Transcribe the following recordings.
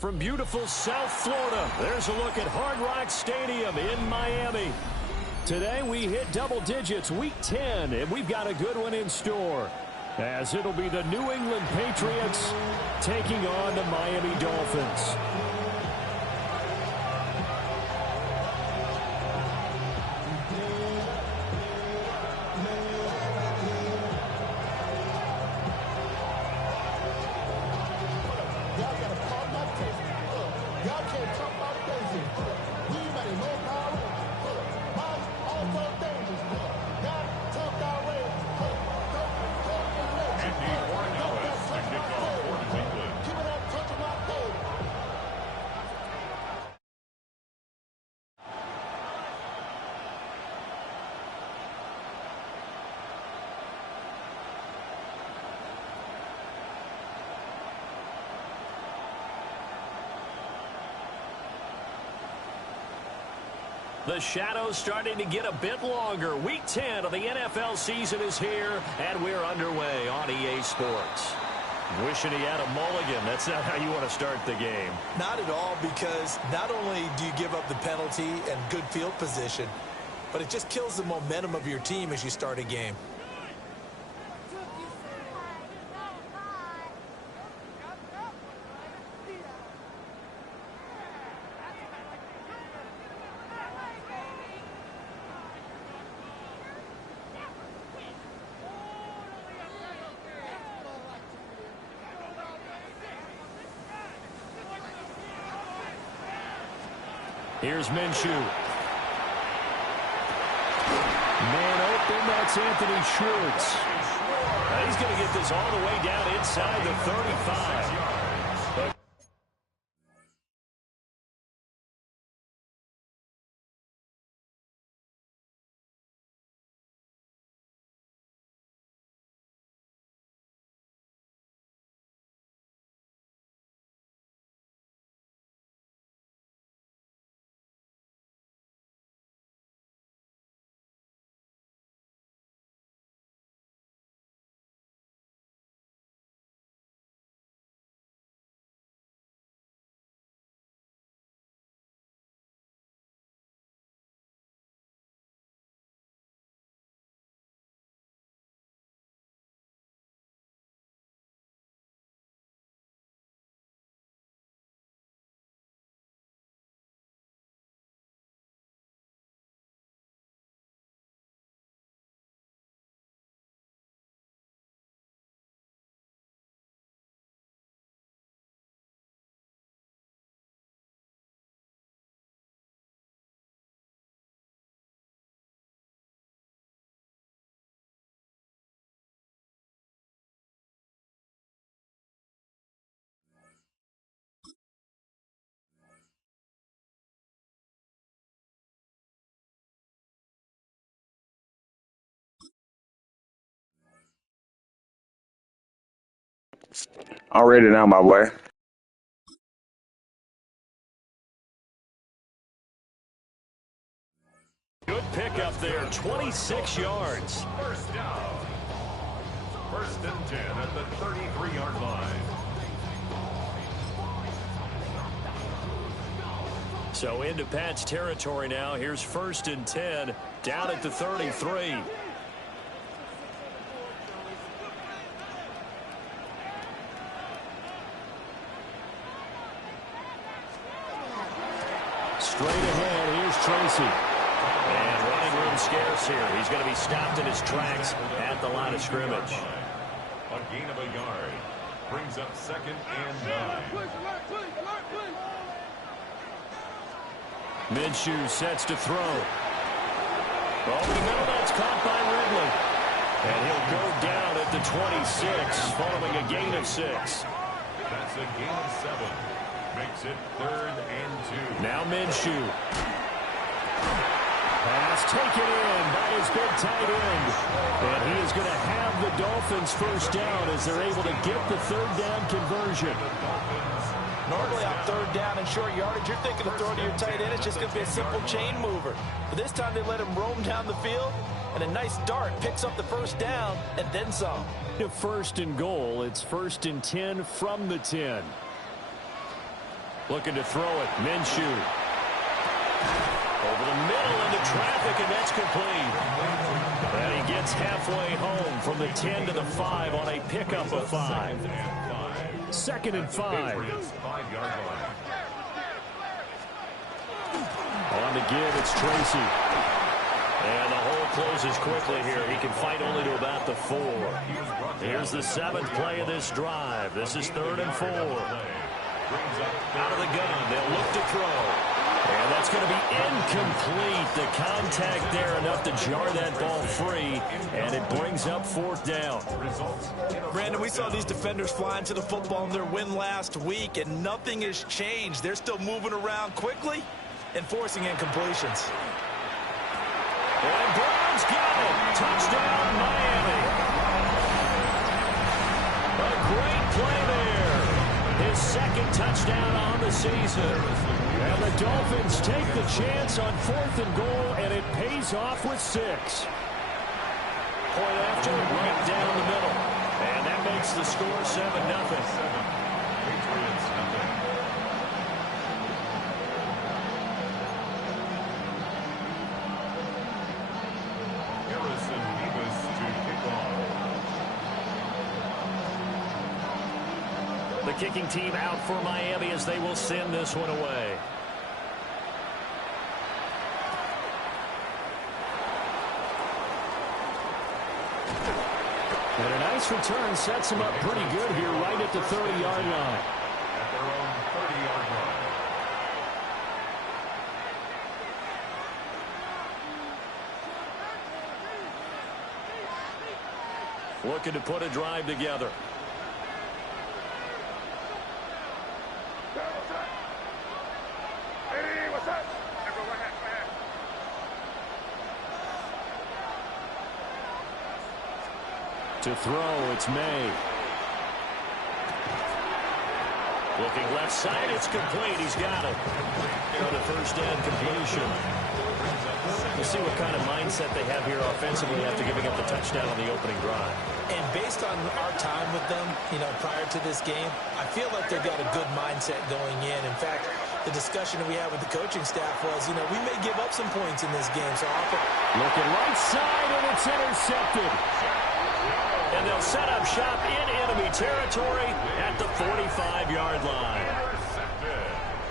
From beautiful South Florida, there's a look at Hard Rock Stadium in Miami. Today we hit double digits, week 10, and we've got a good one in store, as it'll be the New England Patriots taking on the Miami Dolphins. The shadow's starting to get a bit longer. Week 10 of the NFL season is here, and we're underway on EA Sports. Wishing he had a mulligan. That's not how you want to start the game. Not at all, because not only do you give up the penalty and good field position, but it just kills the momentum of your team as you start a game. Here's Minshew. Man open, that's Anthony Schwartz. He's going to get this all the way down inside the 35. I'm ready now, my boy. Good pickup there, 26 yards. First down. First and 10 at the 33-yard line. So into Pat's territory now. Here's first and 10 down at the 33. Straight ahead, here's Tracy. And running room scarce here. He's going to be stopped in his tracks at the line of scrimmage. A gain of a yard. Brings up second and 9. Minshew sets to throw. Over the middle, that's caught by Ridley. And he'll go down at the 26 following a gain of 6. That's a gain of 7. Makes it third and 2. Now Minshew. Pass taken in by his big tight end. And he is going to have the Dolphins first down as they're able to get the third down conversion. Normally on third down and short yardage, you're thinking of throwing to your tight end. It's just going to be a simple chain mover. But this time they let him roam down the field, and a nice dart picks up the first down and then some. First and goal, it's first and 10 from the 10. Looking to throw it. Minshew. Over the middle into traffic, and that's complete. And he gets halfway home from the 10 to the 5 on a pickup of 5. 2nd and 5. On the give, it's Tracy. And the hole closes quickly here. He can fight only to about the 4. Here's the 7th play of this drive. This is 3rd and 4. Out of the gun, they'll look to throw. And that's going to be incomplete. The contact there enough to jar that ball free, and it brings up 4th down. Brandon, we saw these defenders flying to the football in their win last week, and nothing has changed. They're still moving around quickly and forcing incompletions. And Brown's got it. Touchdown, Miami. A great play there. His 2nd touchdown on the season. And the Dolphins take the chance on 4th and goal, and it pays off with 6. Point after, right down the middle. And that makes the score 7-0. The kicking team out for Miami as they will send this one away. And a nice return sets him up pretty good here right at the 30-yard line. At their own 30-yard line. Looking to put a drive together. To throw, it's May. Looking left side, it's complete. He's got it. For the first down completion. We'll see what kind of mindset they have here offensively after giving up the touchdown on the opening drive. And based on our time with them, prior to this game, I feel like they've got a good mindset going in. In fact, the discussion that we had with the coaching staff was, we may give up some points in this game. So looking right side, and it's intercepted. And they'll set up shop in enemy territory at the 45-yard line.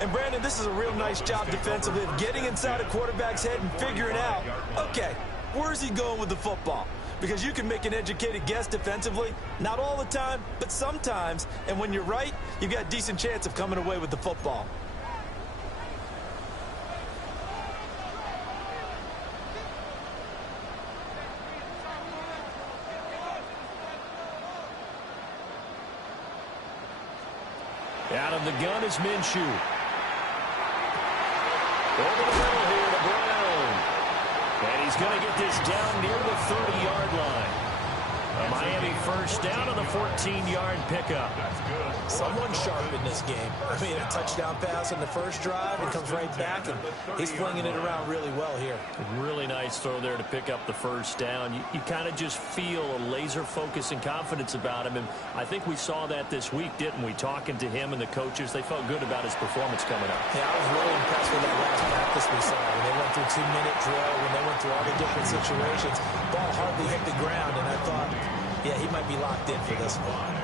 And, Brandon, this is a real nice job defensively of getting inside a quarterback's head and figuring out, okay, where's he going with the football? Because you can make an educated guess defensively, not all the time, but sometimes. And when you're right, you've got a decent chance of coming away with the football. Out of the gun is Minshew. Over the middle here to Brown. And he's going to get this down near the 30-yard line. A Miami first down on the 14-yard pickup. Someone sharp in this game. I mean, a touchdown pass on the first drive and comes right back, and he's flinging it around really well here. Really nice throw there to pick up the first down. You kind of just feel a laser focus and confidence about him, and I think we saw that this week, didn't we? Talking to him and the coaches, they felt good about his performance coming up. Yeah, I was really impressed with that last practice we saw. When they went through 2-minute drill, when they went through all the different situations, ball hardly hit the ground, and I thought, yeah, he might be locked in for this one.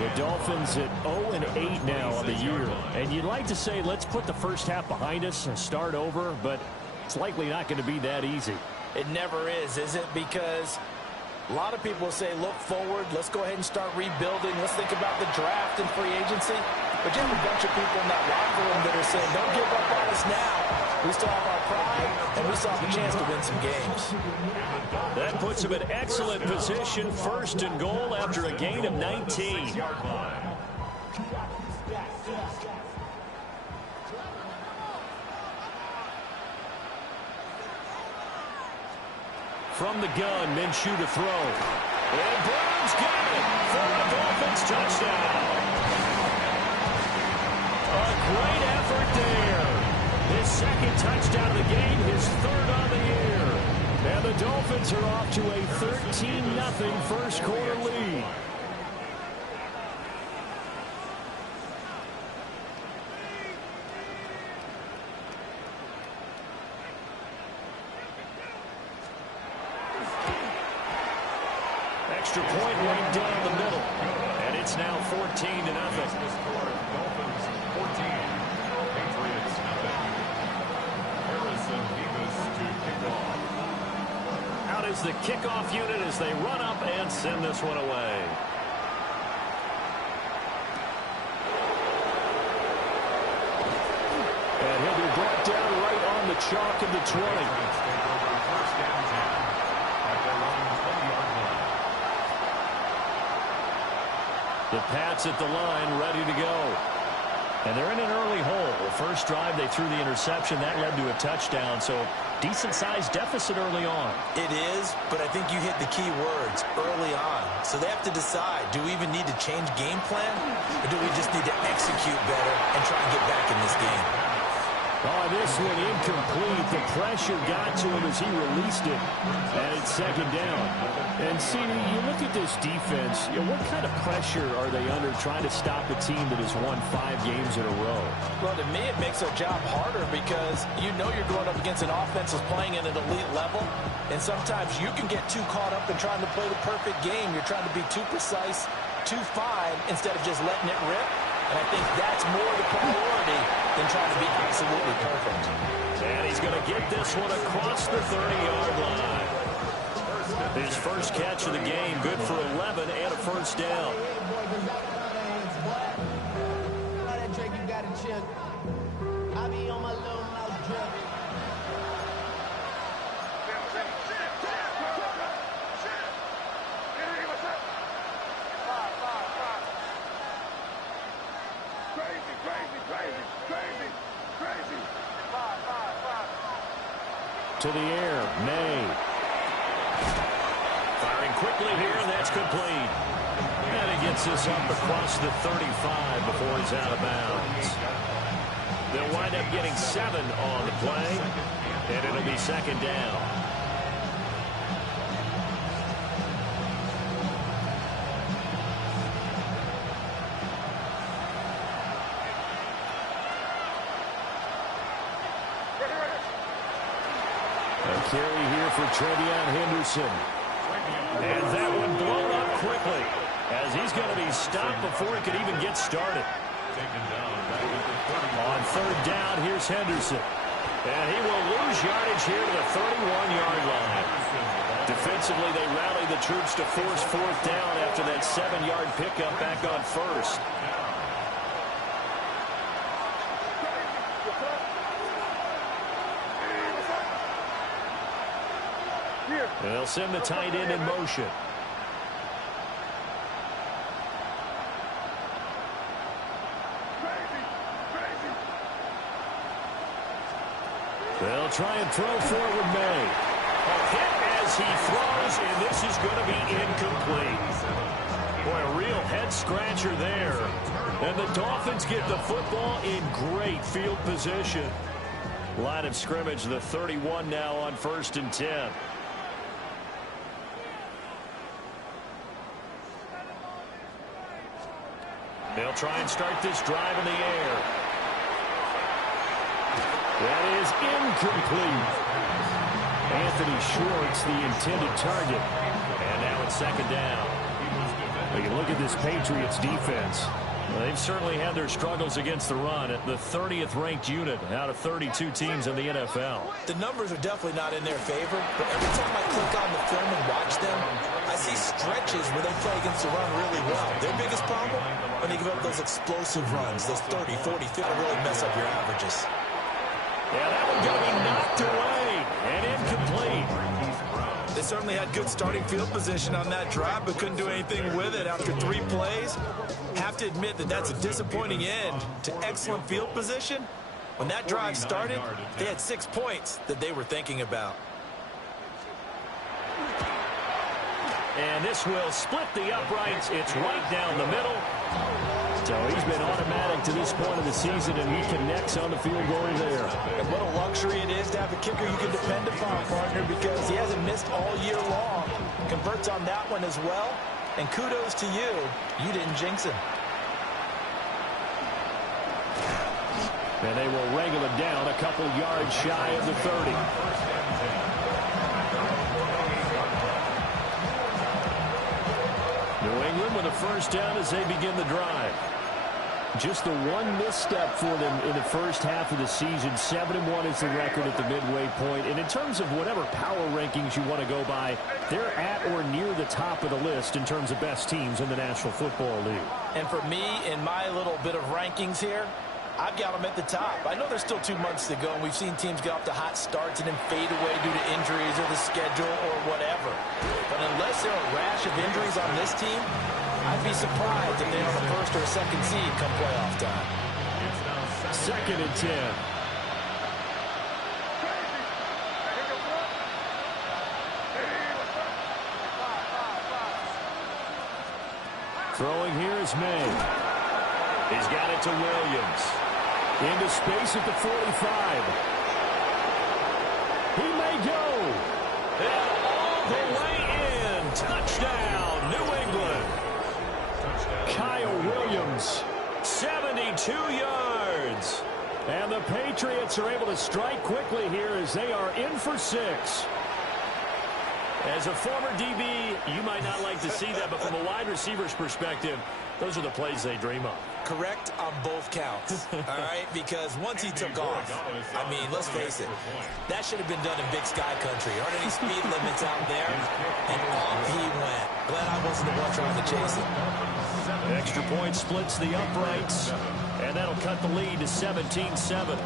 The Dolphins at 0-8 now on the year. And you'd like to say, let's put the first half behind us and start over, but it's likely not going to be that easy. It never is it? Because a lot of people say, look forward, let's go ahead and start rebuilding, let's think about the draft and free agency. But you have a bunch of people in that locker room that are saying, don't give up on us now. We still have our pride, and we still have a chance to win some games. That puts him in excellent position, 1st and goal after a gain of 19. From the gun, Minshew to throw. And Brown's got it for a Dolphins touchdown. A great effort there. His 2nd touchdown of the game, his 3rd on the year. And the Dolphins are off to a 13-0 first quarter lead. extra point right down the middle. And it's now 14-0. Dolphins 14, Patriots nothing. Harrison Davis to kick off. Out is the kickoff unit as they run up and send this one away. And he'll be brought down right on the chalk of the 20. First down 10 at their own 20-yard line. The Pats at the line, ready to go. And they're in an early hole. The first drive, they threw the interception. That led to a touchdown, so decent-sized deficit early on. It is, but I think you hit the key words, early on. So they have to decide, do we even need to change game plan, or do we just need to execute better and try and get back in this game? Oh, this one incomplete. The pressure got to him as he released it. And it's second down. And, CD, you look at this defense, what kind of pressure are they under trying to stop a team that has won 5 games in a row? Well, to me, it makes our job harder because you know you're going up against an offense that's playing at an elite level. And sometimes you can get too caught up in trying to play the perfect game. You're trying to be too precise, too fine, instead of just letting it rip. And I think that's more the priority than trying to be absolutely perfect. And he's going to get this one across the 30-yard line. His first catch of the game, good for 11 and a first down. To the air, May. Firing quickly here, and that's complete. And he gets this up across the 35 before he's out of bounds. They'll wind up getting 7 on the play, and it'll be second down. Carry here for Trevion Henderson. And that one blown up quickly as he's going to be stopped before he could even get started. On third down, here's Henderson. And he will lose yardage here to the 31-yard line. Defensively, they rally the troops to force fourth down after that 7-yard pickup back on first. They'll send the tight end in motion. They'll try and throw forward May. A hit as he throws, and this is going to be incomplete. Boy, a real head-scratcher there. And the Dolphins get the football in great field position. Line of scrimmage, the 31 now on 1st and 10. They'll try and start this drive in the air. That is incomplete. Anthony Schwartz, the intended target. And now it's second down. We can look at this Patriots defense. Well, they've certainly had their struggles against the run at the 30th ranked unit out of 32 teams in the NFL. The numbers are definitely not in their favor, but every time I click on the film and watch them, I see stretches where they play against the run really well. Their biggest problem, when they give up those explosive runs, those 30, 40, 50, really mess up your averages. Yeah, that one going to be knocked away and incomplete. They certainly had good starting field position on that drive, but couldn't do anything with it after 3 plays. Have to admit that that's a disappointing end to excellent field position. When that drive started, they had 6 points that they were thinking about. And this will split the uprights. It's right down the middle. So he's been automatic to this point of the season, and he connects on the field goal there. And what a luxury it is to have a kicker you can depend upon, partner, because he hasn't missed all year long. Converts on that one as well. And kudos to you. You didn't jinx him. And they will wrangle him down a couple yards shy of the 30. with a first down as they begin the drive. Just the one misstep for them in the first half of the season. 7-1 is the record at the midway point. And in terms of whatever power rankings you want to go by, they're at or near the top of the list in terms of best teams in the National Football League. And for me, in my little bit of rankings here, I've got them at the top. I know there's still 2 months to go, and we've seen teams get off to hot starts and then fade away due to injuries or the schedule or whatever. But unless there are a rash of injuries on this team, I'd be surprised if they're on the first or second seed come playoff time. 2nd and 10. Throwing here is May. He's got it to Williams. Into space at the 45. He may go. And all the way in. Touchdown, New England. Kyle Williams, 72 yards. And the Patriots are able to strike quickly here as they are in for 6. As a former DB, you might not like to see that, but from a wide receiver's perspective, those are the plays they dream of. Correct on both counts, all right? Because once he took off, I mean, let's face it, that should have been done in Big Sky Country. Aren't any speed limits out there? And off he went. Glad I wasn't the one trying to chase him. Extra point splits the uprights, and that'll cut the lead to 17-7.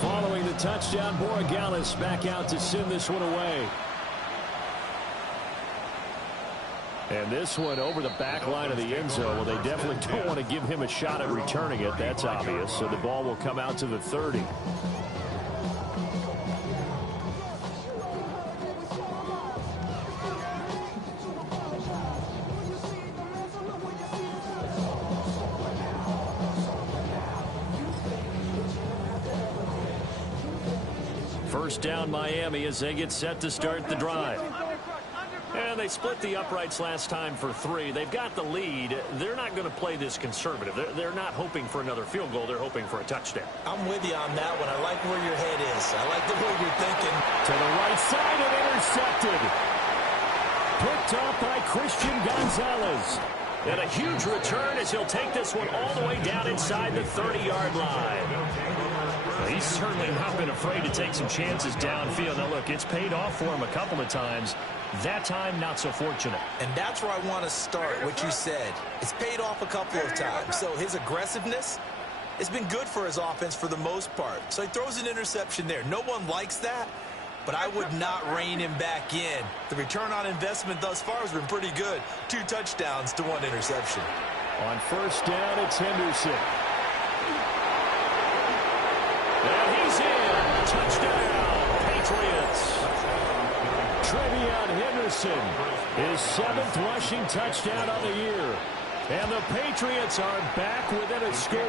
Following the touchdown, Borregales back out to send this one away. And this one over the back line of the end zone. Well, they definitely don't want to give him a shot at returning it. That's obvious. So the ball will come out to the 30. First down Miami as they get set to start the drive. And they split the uprights last time for 3. They've got the lead. They're not going to play this conservative. They're not hoping for another field goal. They're hoping for a touchdown. I'm with you on that one. I like where your head is. I like the way you're thinking. To the right side and intercepted. Picked off by Christian Gonzalez. And a huge return as he'll take this one all the way down inside the 30-yard line. He's certainly not been afraid to take some chances downfield. Now, look, it's paid off for him a couple of times. That time, not so fortunate. And that's where I want to start, what you said. It's paid off a couple of times. So his aggressiveness has been good for his offense for the most part. So he throws an interception there. No one likes that, but I would not rein him back in. The return on investment thus far has been pretty good. 2 touchdowns to 1 interception. On first down, it's Henderson. And he's in. Touchdown, Patriots. Trevion Henderson, his 7th rushing touchdown of the year. And the Patriots are back within a score.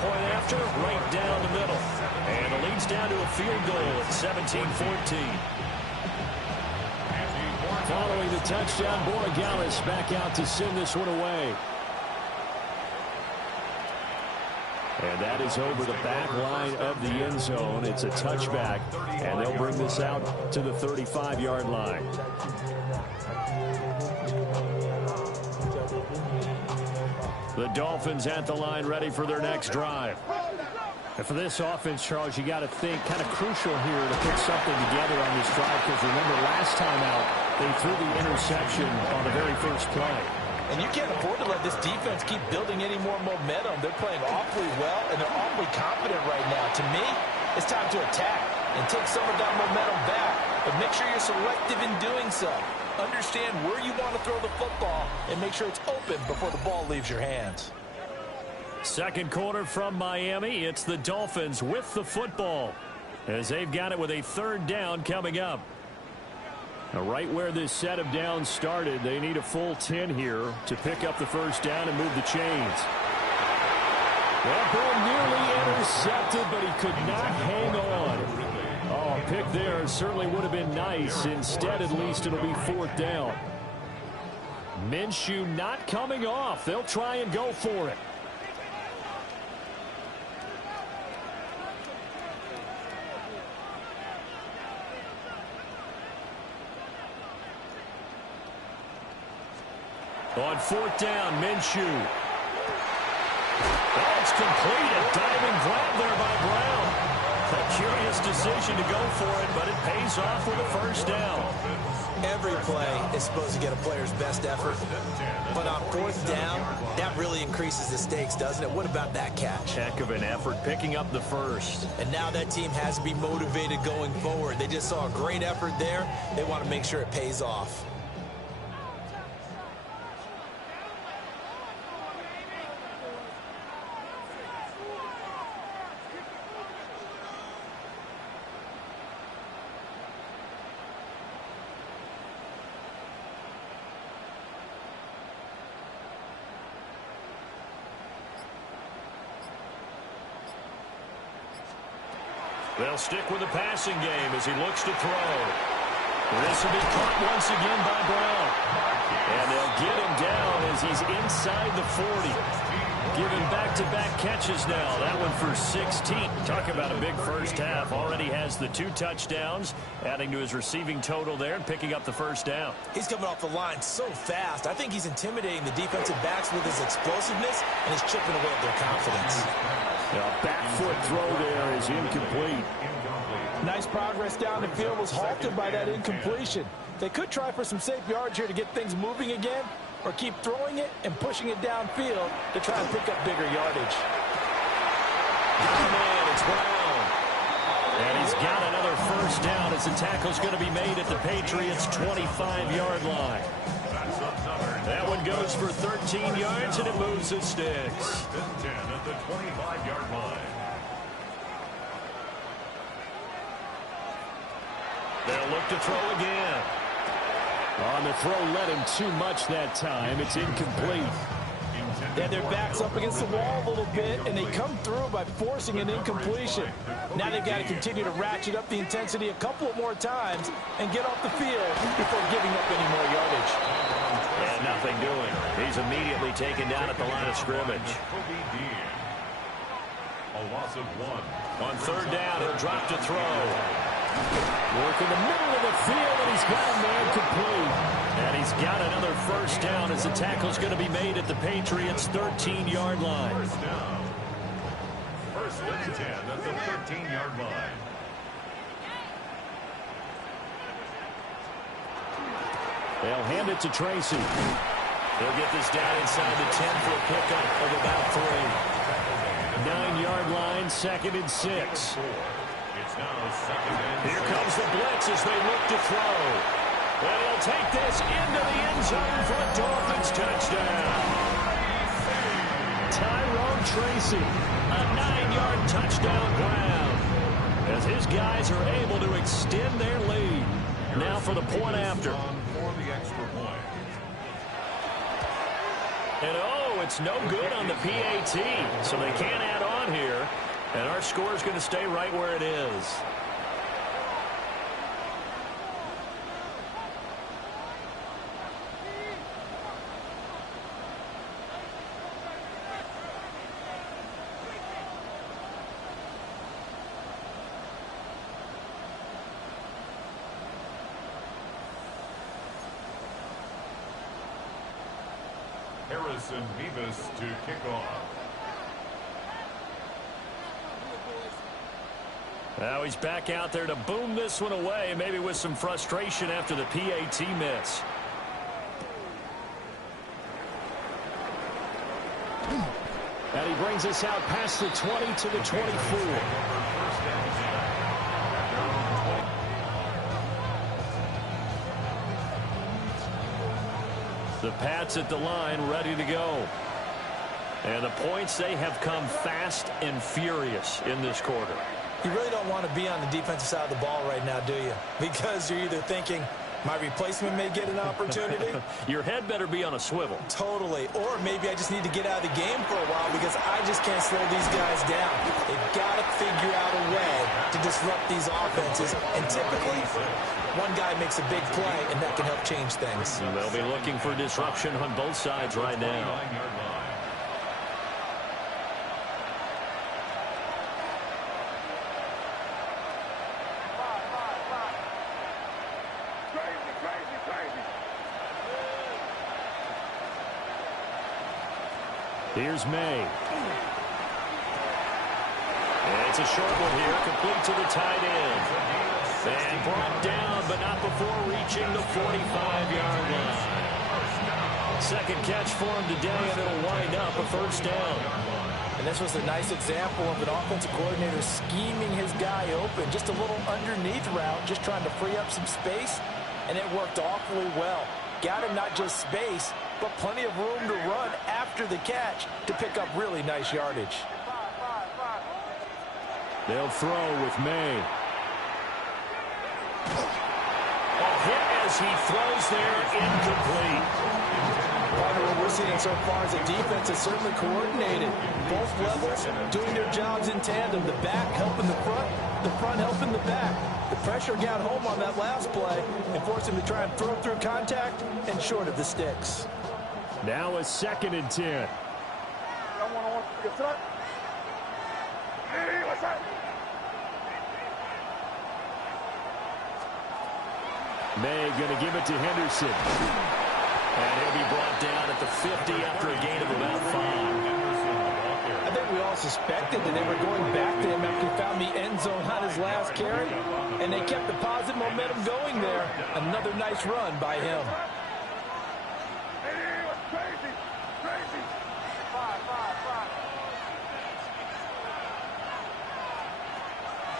Point after, right down the middle. And it leads down to a field goal at 17-14. Following the touchdown, Borregales back out to send this one away. And that is over the back line of the end zone. It's a touchback, and they'll bring this out to the 35-yard line. The Dolphins at the line ready for their next drive. And for this offense, Charles, you got to think kind of crucial here to put something together on this drive, because remember last time out they threw the interception on the very first play. And you can't afford to let this defense keep building any more momentum. They're playing awfully well, and they're awfully confident right now. To me, it's time to attack and take some of that momentum back. But make sure you're selective in doing so. Understand where you want to throw the football and make sure it's open before the ball leaves your hands. Second quarter from Miami. It's the Dolphins with the football as they've got it with a 3rd down coming up. Now, right where this set of downs started, they need a full 10 here to pick up the first down and move the chains. That ball nearly intercepted, but he could not hang on. Oh, a pick there certainly would have been nice. Instead, at least it'll be 4th down. Minshew not coming off. They'll try and go for it. On fourth down, Minshew. That's complete. A diving grab there by Brown. A curious decision to go for it, but it pays off with a first down. Every play is supposed to get a player's best effort, but on fourth down, that really increases the stakes, doesn't it? What about that catch? Heck of an effort picking up the first. And now that team has to be motivated going forward. They just saw a great effort there. They want to make sure it pays off. They'll stick with the passing game as he looks to throw. This will be caught once again by Brown. And they'll get him down as he's inside the 40. Giving back-to-back catches now. That one for 16. Talk about a big first half. Already has the 2 touchdowns, adding to his receiving total there and picking up the first down. He's coming off the line so fast. I think he's intimidating the defensive backs with his explosiveness, and he's chipping away at their confidence. A back foot throw there is incomplete. Nice progress down the field was halted by that incompletion. They could try for some safe yards here to get things moving again, or keep throwing it and pushing it downfield to try and pick up bigger yardage. Man, it's Brown. And he's got another first down as the tackle's going to be made at the Patriots' 25-yard line. That one goes for 13 yards, and it moves the sticks. 10 at the 25-yard line. They'll look to throw again. On the throw, led him too much that time. It's incomplete. They had their backs up against the wall a little bit, and they come through by forcing an incompletion. Now they've got to continue to ratchet up the intensity a couple of more times and get off the field before giving up any more yardage. And nothing doing. He's immediately taken down at the line of scrimmage. A loss of 1. On third down, he'll drop to throw. Work in the middle of the field, and he's got him there complete. And he's got another first down as the tackle's going to be made at the Patriots' 13-yard line. First down. First and 10 at the 13-yard line. They'll hand it to Tracy. He'll get this down inside the 10 for a pickup of about 3. 9-yard line, 2nd and 6. Here comes the blitz as they look to throw. And he'll take this into the end zone for a Dolphins touchdown. Tyrone Tracy, a 9-yard touchdown ground. As his guys are able to extend their lead. Now for the point after. And oh, it's no good on the PAT. So they can't add on here. And our score is going to stay right where it is. Harrison Beavis to kick off. Now he's back out there to boom this one away, maybe with some frustration after the PAT miss. And he brings us out past the 20 to the 24. The Pats at the line, ready to go. And the points, they have come fast and furious in this quarter. You really don't want to be on the defensive side of the ball right now, do you? Because you're either thinking, my replacement may get an opportunity. Your head better be on a swivel. Totally. Or maybe I just need to get out of the game for a while because I just can't slow these guys down. They've got to figure out a way to disrupt these offenses. And typically, one guy makes a big play, and that can help change things. And they'll be looking for disruption on both sides right now. Here's May. And it's a short one here, complete to the tight end. And brought down, but not before reaching the 45-yard line. Second catch for him today, and it'll wind up a first down. And this was a nice example of an offensive coordinator scheming his guy open. Just a little underneath route, just trying to free up some space, and it worked awfully well. Got him not just space, but plenty of room to run after the catch to pick up really nice yardage. They'll throw with May. A hit as he throws there, incomplete. What we're seeing so far as a defense is certainly coordinated. Both levels doing their jobs in tandem. The back helping the front helping the back. The pressure got home on that last play and forced him to try and throw through contact and short of the sticks. Now a 2nd and 10. May going to give it to Henderson. And he'll be brought down at the 50 after a gain of about 5. I think we all suspected that they were going back to him after he found the end zone on his last carry, and they kept the positive momentum going there. Another nice run by him.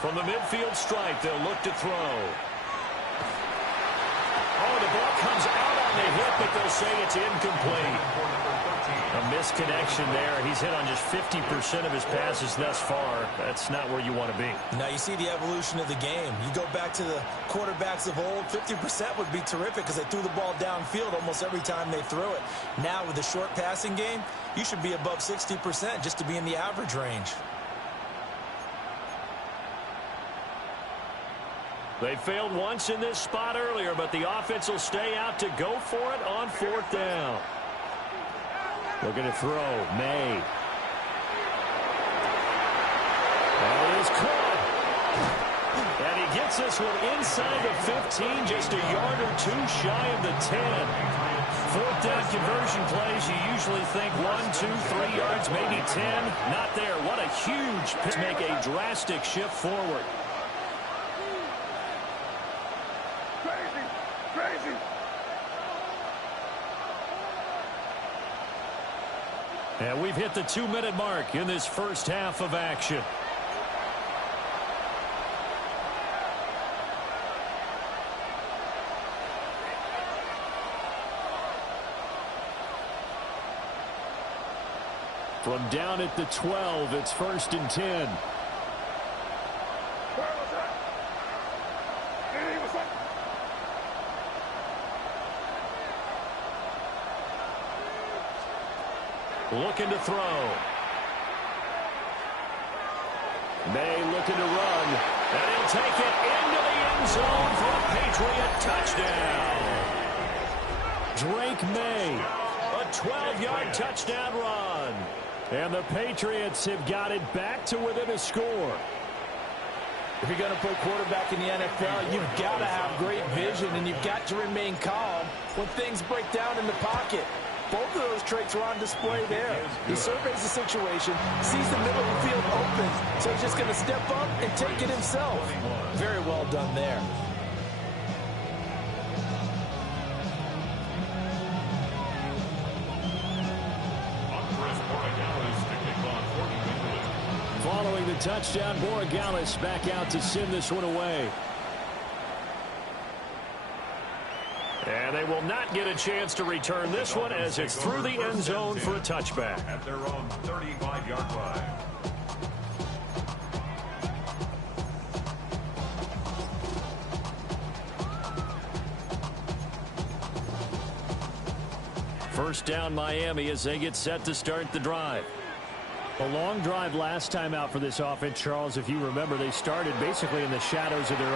From the midfield stripe, they'll look to throw. Oh, the ball comes out on the hit, but they'll say it's incomplete. A misconnection there. He's hit on just 50% of his passes thus far. That's not where you want to be. Now you see the evolution of the game. You go back to the quarterbacks of old, 50% would be terrific because they threw the ball downfield almost every time they threw it. Now with the short passing game, you should be above 60% just to be in the average range. They failed once in this spot earlier, but the offense will stay out to go for it on 4th down. Looking to throw. May. That is caught. And he gets this one inside the 15, just a yard or two shy of the 10. 4th down conversion plays, you usually think 1, 2, 3 yards, maybe 10. Not there. What a huge pitch. Make a drastic shift forward. And we've hit the 2-minute mark in this first half of action. From down at the 12, it's 1st and 10. Looking to throw. May looking to run. And he'll take it into the end zone for a Patriot touchdown. Drake May, a 12-yard touchdown run. And the Patriots have got it back to within a score. If you're going to play quarterback in the NFL, you've got to have great vision, and you've got to remain calm when things break down in the pocket. Both of those traits are on display there. He surveys the situation, sees the middle of the field open, so he's just going to step up and take it himself. Very well done there. Following the touchdown, Borregales back out to send this one away. And they will not get a chance to return this one as it's through the end zone for a touchback. At their own 35-yard line. First down Miami as they get set to start the drive. A long drive last time out for this offense, Charles. If you remember, they started basically in the shadows of their